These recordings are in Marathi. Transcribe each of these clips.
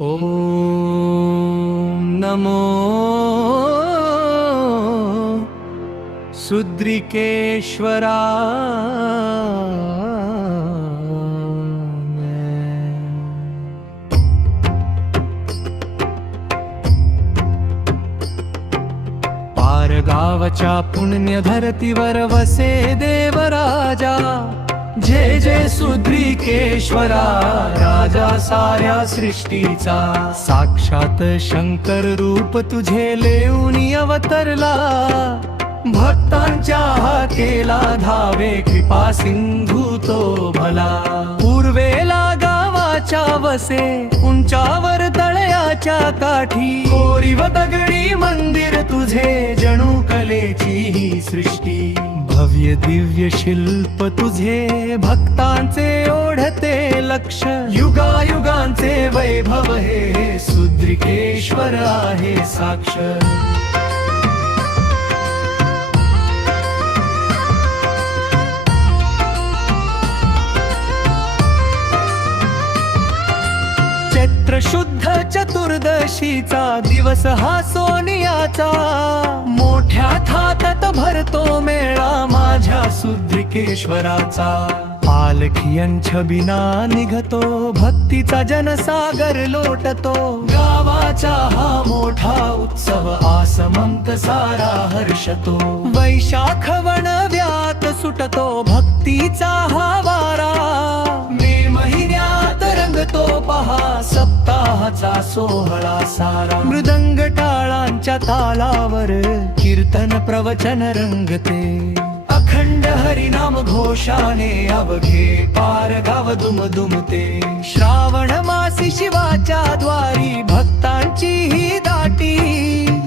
ॐ नमो पारगावच्या पुण्य धरतीवर वसे देवराजा। जय जय सुद्रिकेश्वरा, राजा साऱ्या सृष्टीचा। साक्षात शंकर रूप तुझे लेऊनी अवतरला। भक्तांच्या हाकेला धावे कृपा सिंधू तो भला। पूर्वेला गावाच्या वसे उंचावर तळयाच्या काठी। कोरीव दगडी मंदिर तुझे जणू कलेची ही सृष्टी। भव्य दिव्य शिल्प तुझे भक्तांचे ओढते लक्ष। युगायुगांचे वैभव हे सुद्रिकेश्वर आहे साक्ष। चैत्र शुद्ध चतुर्दशीचा दिवस हा सोनियाचा। मोठ्या थाटात भरतो मेळा माझ्या सुद्रिकेश्वराचा। पालखियांच्या बिना निघतो भक्तीचा जनसागर लोटतो। गावाचा हा मोठा उत्सव आसमंत सारा हर्षतो। वैशाख वणव्यात सुटतो भक्तीचा हा वारा। मे महिन्यात रंगतो पहा सप्ताहाचा सोहळा सारा। मृदंग टाळांच्या तालावर कीर्तन प्रवचन रंगते। अखंड हरिनाम घोषाने अवघे पारगाव दुमदुमते। श्रावण मासी शिवाच्या द्वारी भक्तांची ही दाटी।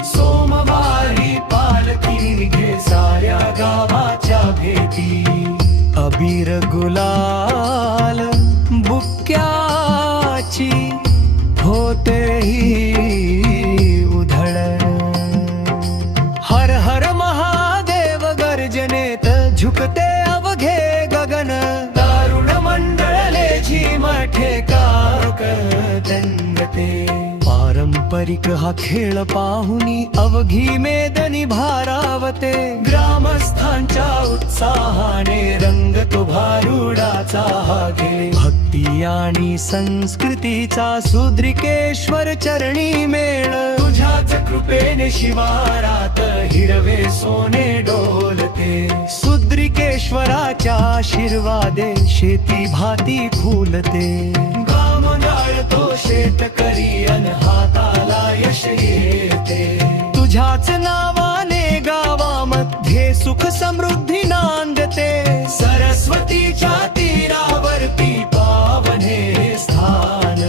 सोमवारी पालखी निघे साऱ्या गावाच्या भेटी। अबीर गुलाल बुक्याची होते ही उधळण। हर हर महादेव गर्जनेत झुकते अवघे गगन। दारुण मंडळले झिमठे काक दंगते। पारंपरिक हा खेळ पाहुनी अवघी मेदनी भारावते। ग्रामस्थांच्या उत्साहाने रंगतो भारुडाचा हा खेळ। भक्ती आणि संस्कृतीचा सुद्रिकेश्वर चरणी मेळ। तुझ्याच कृपेने शिवारात हिरवे सोने डोलते। सुद्रिकेश्वराच्या आशीर्वादे शेती भाती फुलते। गाम गाळतो शेतकरी अन हाताला यश येते। तुझ्याच नावाने गावामध्ये सुख समृद्धी नांदते। सरस्वतीच्या तीरावरती पावने स्थान।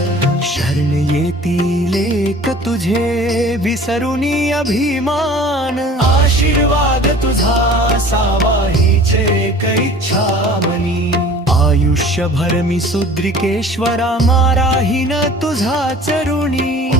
शरण येतील एक तुझे विसरुनी अभिमान। आशीर्वाद तुझा सावा हीच एक इच्छा मनी। आयुष्यभर मी सुद्रिकेश्वरा माराहीन तुझा चरुणी।